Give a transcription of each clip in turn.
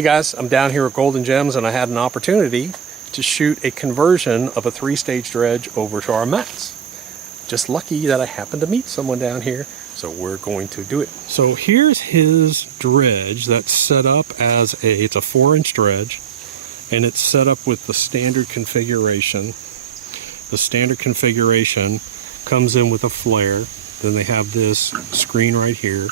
Hey guys, I'm down here at Golden Gems and I had an opportunity to shoot a conversion of a 3-stage dredge over to our mats. Just lucky that I happened to meet someone down here, so we're going to do it. So here's his dredge that's set up as it's a 4-inch dredge, and it's set up with the standard configuration. The standard configuration comes in with a flare. Then they have this screen right here.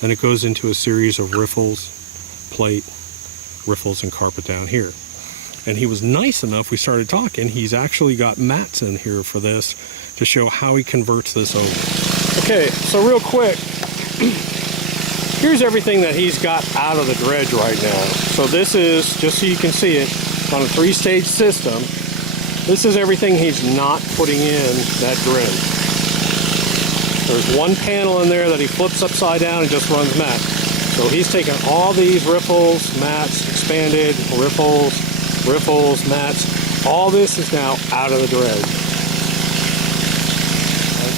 Then it goes into a series of riffles, plate, riffles, and carpet down here. And he was nice enough, we started talking, he's actually got mats in here for this to show how he converts this over. Okay, so real quick, here's everything that he's got out of the dredge right now. So this is, just so you can see it, on a 3-stage system, this is everything he's not putting in that dredge. There's one panel in there that he flips upside down and just runs mats. So he's taken all these riffles, mats, expanded, riffles, mats. All this is now out of the dredge.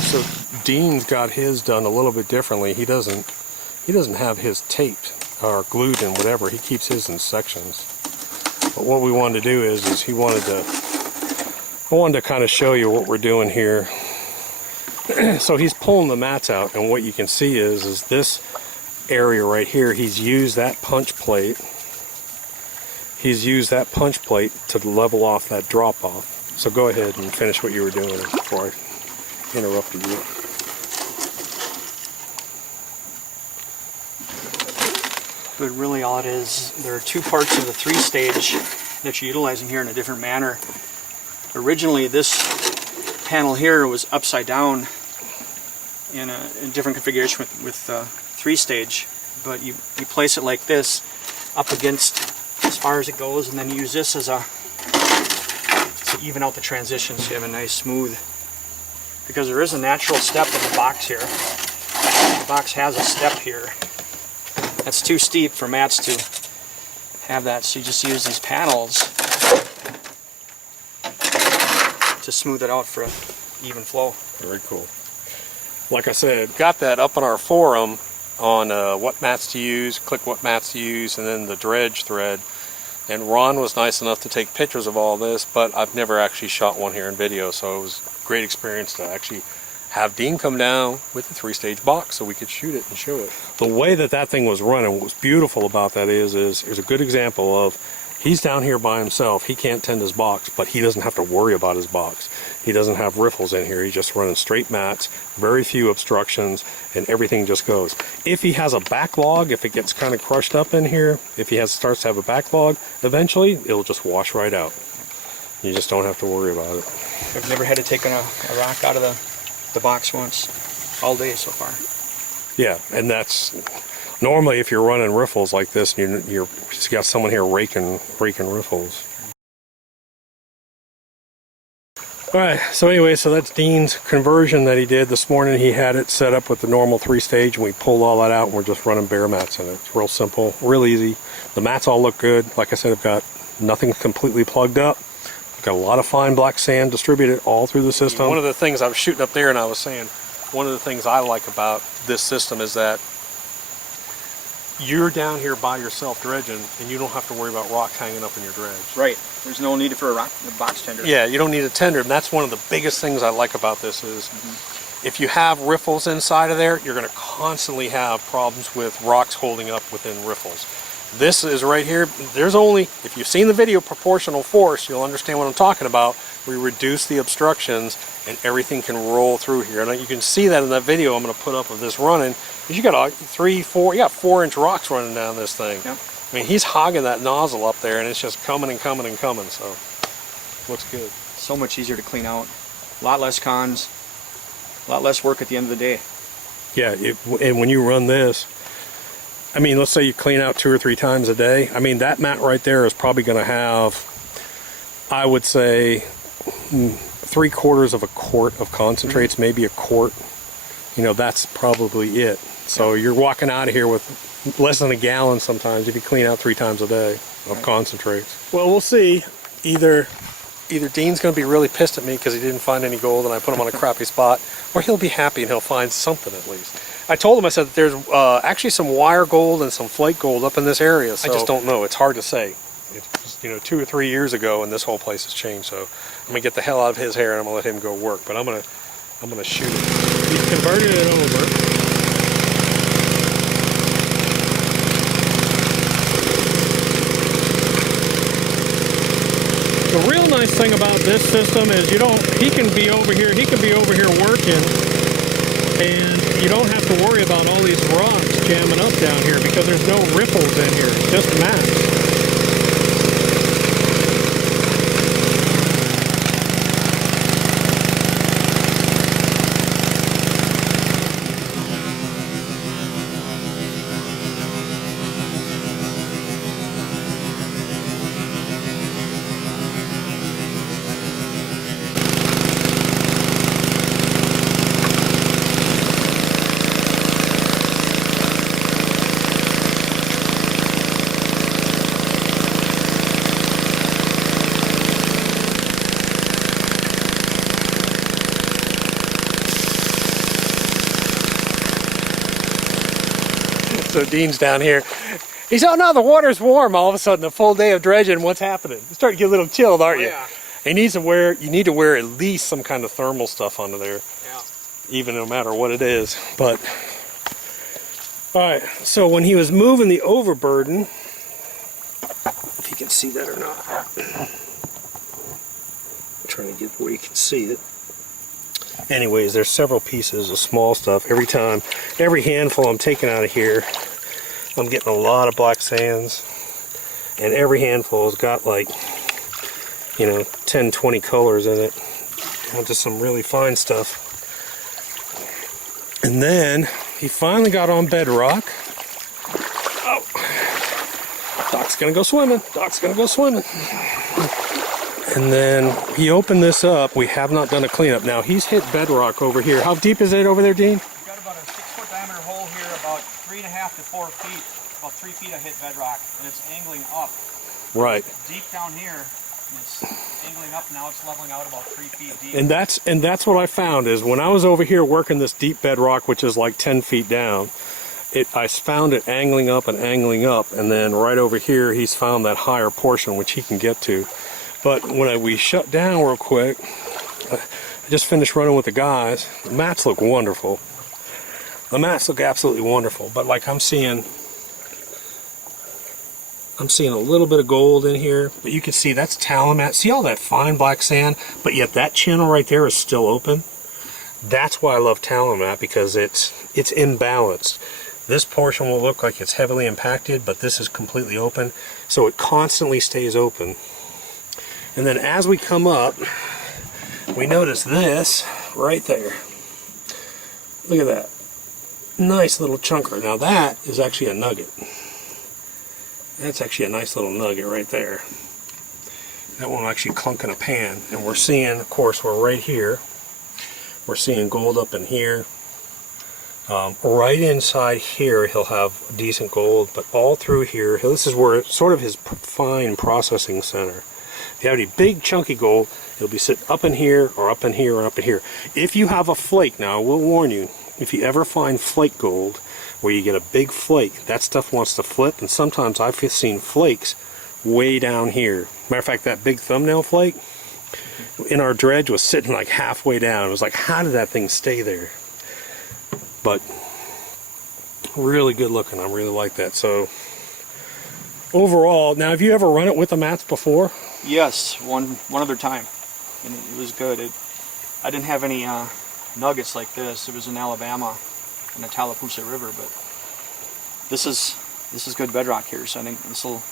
So Dean's got his done a little bit differently. He doesn't have his taped or glued in whatever. He keeps his in sections. But what we wanted to do is I wanted to kind of show you what we're doing here. So he's pulling the mats out, and what you can see is this area right here, he's used that punch plate. He's used that punch plate to level off that drop off. So go ahead and finish what you were doing before I interrupted you. But really all it is, there are two parts of the 3-stage that you're utilizing here in a different manner. Originally this panel here was upside down in a different configuration with 3-stage, but you place it like this up against as far as it goes, and then you use this as to even out the transition so you have a nice smooth, because there is a natural step in the box here. The box has a step here that's too steep for mats to have that, so you just use these panels to smooth it out for an even flow. Very cool. Like I said, got that up on our forum on what mats to use, click what mats to use, and then the dredge thread. And Ron was nice enough to take pictures of all this, but I've never actually shot one here in video, so it was a great experience to actually have Dean come down with the 3-stage box so we could shoot it and show it. The way that thing was running, what was beautiful about that is a good example of he's down here by himself. He can't tend his box, but he doesn't have to worry about his box. He doesn't have riffles in here. He's just running straight mats, very few obstructions, and everything just goes. If he has a backlog, if it gets kind of crushed up in here, if he starts to have a backlog, eventually it'll just wash right out. You just don't have to worry about it. I've never had to take a rock out of the box once, all day so far. Yeah, and that's normally if you're running riffles like this, you're just got someone here raking riffles. Alright, so anyway, so that's Dean's conversion that he did this morning. He had it set up with the normal 3-stage, and we pulled all that out, and we're just running bare mats in it. It's real simple, real easy. The mats all look good. Like I said, I've got nothing completely plugged up. I've got a lot of fine black sand distributed all through the system. One of the things I was shooting up there and I was saying, one of the things I like about this system is that you're down here by yourself dredging, and you don't have to worry about rock hanging up in your dredge. Right. There's no need for a box tender. Yeah, you don't need a tender, and that's one of the biggest things I like about this is if you have riffles inside of there, you're going to constantly have problems with rocks holding up within riffles. This is right here, there's only, if you've seen the video Proportional Force, you'll understand what I'm talking about. We reduce the obstructions and everything can roll through here. And you can see that in that video I'm going to put up of this running. You got 4-inch rocks running down this thing. Yep. I mean, he's hogging that nozzle up there and it's just coming and coming and coming, so looks good. So much easier to clean out. A lot less cons, a lot less work at the end of the day. Yeah, and when you run this, I mean, let's say you clean out 2 or 3 times a day. I mean, that mat right there is probably going to have, I would say, 3/4 of a quart of concentrates, maybe a quart. You know, that's probably it. So you're walking out of here with less than a gallon sometimes if you clean out 3 times a day of concentrates. Well, we'll see. Either either Dean's going to be really pissed at me because he didn't find any gold and I put him on a crappy spot, or he'll be happy and he'll find something at least. I told him, I said that there's actually some wire gold and some flake gold up in this area, so I just don't know. It's hard to say. It was, 2 or 3 years ago, and this whole place has changed. So I'm gonna get the hell out of his hair and I'm gonna let him go work. But I'm gonna shoot it. He's converted it over. The real nice thing about this system is he can be over here working, and you don't have to worry about all these rocks jamming up down here because there's no ripples in here, it's just mats. So Dean's down here. He said, oh no, the water's warm. All of a sudden, a full day of dredging, what's happening? You're starting to get a little chilled, aren't you? Yeah. You need to wear at least some kind of thermal stuff onto there. Yeah. Even no matter what it is. But, alright, so when he was moving the overburden, if you can see that or not. I'm trying to get where you can see it. Anyways, there's several pieces of small stuff. Every handful I'm taking out of here, I'm getting a lot of black sands. And every handful has got like, 10, 20 colors in it. Just some really fine stuff. And then he finally got on bedrock. Oh, Doc's gonna go swimming. Doc's gonna go swimming. And then he opened this up. We have not done a cleanup. Now he's hit bedrock over here. How deep is it over there, Dean? We've got about a 6-foot diameter hole here, about 3.5 to 4 feet. About 3 feet I hit bedrock, and it's angling up. Right. Deep down here, and it's angling up. Now it's leveling out about 3 feet deep. And that's what I found is when I was over here working this deep bedrock, which is like 10 feet down, I found it angling up, and then right over here he's found that higher portion which he can get to. But when we shut down real quick, I just finished running with the guys. The mats look wonderful. The mats look absolutely wonderful. But like I'm seeing a little bit of gold in here. But you can see that's talon mat. See all that fine black sand? But yet that channel right there is still open. That's why I love talon mat, because it's imbalanced. This portion will look like it's heavily impacted, but this is completely open. So it constantly stays open. And then as we come up, we notice this right there. Look at that. Nice little chunker. Now that is actually a nugget. That's actually a nice little nugget right there. That one will actually clunk in a pan. And we're seeing, of course, we're right here. We're seeing gold up in here. Right inside here he'll have decent gold, but all through here, this is where sort of his fine processing center. If you have any big chunky gold, it'll be sitting up in here, or up in here, or up in here. If you have a flake, now I will warn you, if you ever find flake gold, where you get a big flake, that stuff wants to flip, and sometimes I've seen flakes way down here. Matter of fact, that big thumbnail flake in our dredge was sitting like halfway down. It was like, how did that thing stay there? But really good looking. I really like that. So overall, now have you ever run it with the mats before? Yes, one other time, and it was good. I didn't have any nuggets like this. It was in Alabama, in the Tallapoosa River, but this is good bedrock here. So I think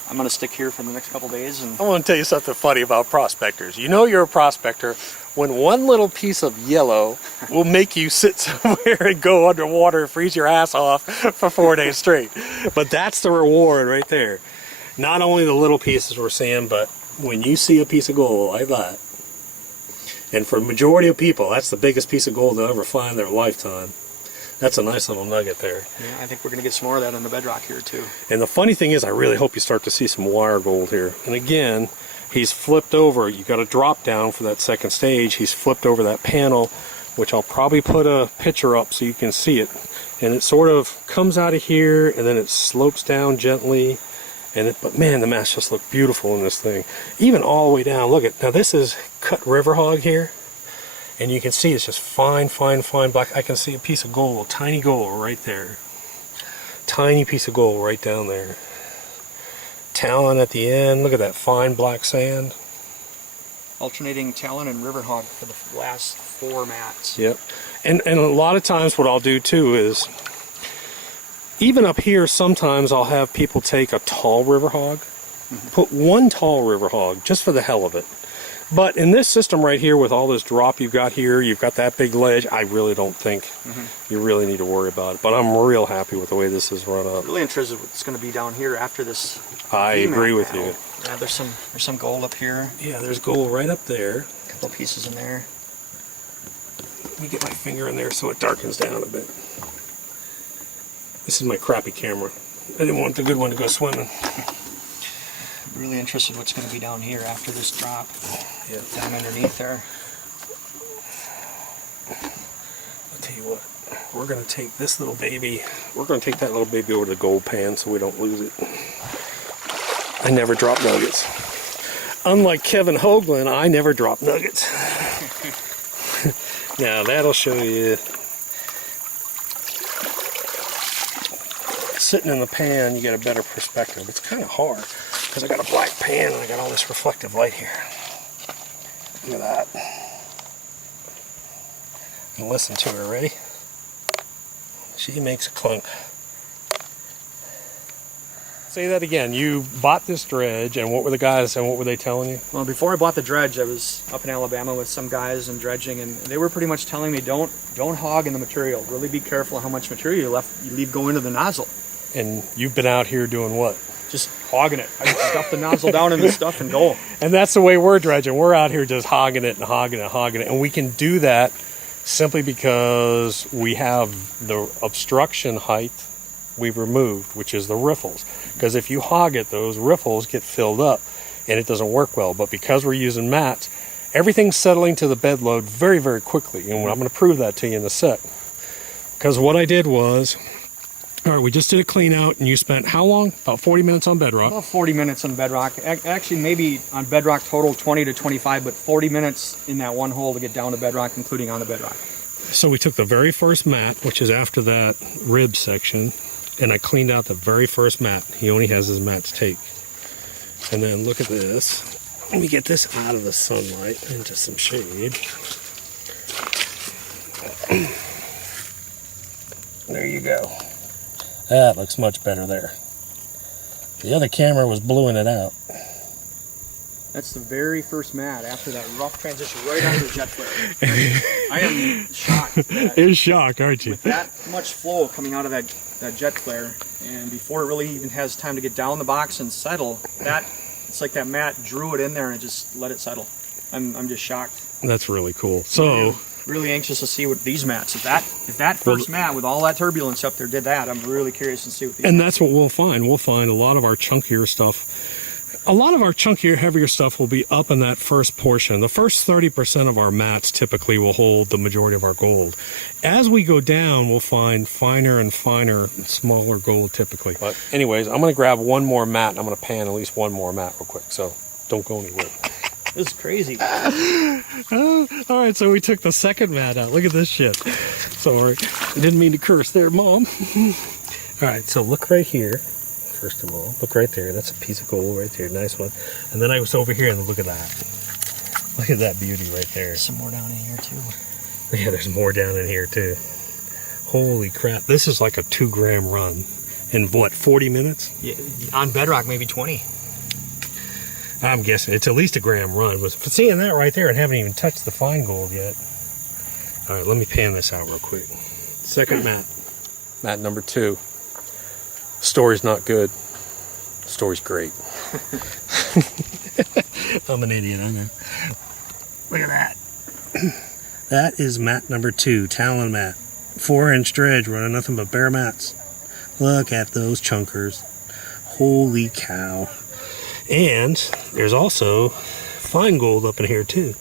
I'm going to stick here for the next couple days. And I want to tell you something funny about prospectors. You know you're a prospector when one little piece of yellow will make you sit somewhere and go underwater and freeze your ass off for 4 days straight. But that's the reward right there. Not only the little pieces we're seeing, but when you see a piece of gold like that, and for the majority of people, that's the biggest piece of gold they'll ever find in their lifetime. That's a nice little nugget there. Yeah, I think we're going to get some more of that on the bedrock here too. And the funny thing is, I really hope you start to see some wire gold here. And again, he's flipped over. You got to drop down for that second stage. He's flipped over that panel, which I'll probably put a picture up so you can see it. And it sort of comes out of here and then it slopes down gently. But man, the mats just look beautiful in this thing. Even all the way down. Look at, now this is cut river hog here. And you can see it's just fine, fine, fine black. I can see a piece of gold, tiny gold right there. Tiny piece of gold right down there. Talon at the end. Look at that fine black sand. Alternating talon and river hog for the last 4 mats. Yep. And a lot of times what I'll do too is, even up here, sometimes I'll have people take a tall river hog, put one tall river hog just for the hell of it. But in this system right here, with all this drop you've got here, you've got that big ledge, I really don't think you really need to worry about it. But I'm real happy with the way this is run up. Really interested what's going to be down here after this. I agree with you. Yeah, there's some gold up here. Yeah, there's gold right up there. A couple pieces in there. Let me get my finger in there so it darkens down a bit. This is my crappy camera. I didn't want the good one to go swimming. Really interested what's going to be down here after this drop. Yeah. Down underneath there. I'll tell you what, we're going to take this little baby, we're going to take that little baby over to the gold pan so we don't lose it. I never drop nuggets. Unlike Kevin Hoagland, I never drop nuggets. Now that'll show you. Sitting in the pan, you get a better perspective. It's kind of hard because I got a black pan and I got all this reflective light here. Look at that. And listen to her, ready? She makes a clunk. Say that again. You bought this dredge, and what were the guys and what were they telling you? Well, before I bought the dredge, I was up in Alabama with some guys and dredging, and they were pretty much telling me don't hog in the material. Really be careful how much material you leave go into the nozzle. And you've been out here doing what? Just hogging it. I stuff the nozzle down in the stuff and go. And that's the way we're dredging. We're out here just hogging it and hogging it and hogging it. And we can do that simply because we have the obstruction height we've removed, which is the riffles. Because if you hog it, those riffles get filled up and it doesn't work well. But because we're using mats, everything's settling to the bed load very, very quickly. And I'm going to prove that to you in a sec. Because what I did was, all right, we just did a clean out, and you spent how long? About 40 minutes on bedrock. About 40 minutes on bedrock. Actually, maybe on bedrock total 20 to 25, but 40 minutes in that one hole to get down to bedrock, including on the bedrock. So we took the very first mat, which is after that rib section, and I cleaned out the very first mat. He only has his mats take. And then look at this. Let me get this out of the sunlight into some shade. There you go. That looks much better there. The other camera was bluing it out. That's the very first mat after that rough transition right onto the jet flare. I am shocked. You're shocked, aren't you? With that much flow coming out of that jet flare, and before it really even has time to get down the box and settle, it's like that mat drew it in there and just let it settle. I'm just shocked. That's really cool. So really anxious to see what these mats, if that first mat with all that turbulence up there did that, I'm really curious to see what these and that's what we'll find. We'll find a lot of our chunkier stuff. A lot of our chunkier, heavier stuff will be up in that first portion. The first 30% of our mats typically will hold the majority of our gold. As we go down, we'll find finer and finer, smaller gold typically. But anyways, I'm going to grab one more mat, and I'm going to pan at least one more mat real quick, so don't go anywhere. This is crazy. All right, so we took the second mat out. Look at this shit. Sorry, I didn't mean to curse there, Mom. All right, so look right here. First of all, look right there. That's a piece of gold right there. Nice one. And then I was over here, and look at that. Look at that beauty right there. Some more down in here, too. Yeah, there's more down in here, too. Holy crap. This is like a 2-gram run. In what, 40 minutes? Yeah, on bedrock, maybe 20. I'm guessing it's at least a gram run. But seeing that right there, and haven't even touched the fine gold yet. All right, let me pan this out real quick. Second mat. Mat number 2. Story's not good. Story's great. I'm an idiot, I know. Look at that. That is mat number 2, Talon mat. 4-inch dredge running nothing but bare mats. Look at those chunkers. Holy cow. And there's also fine gold up in here too.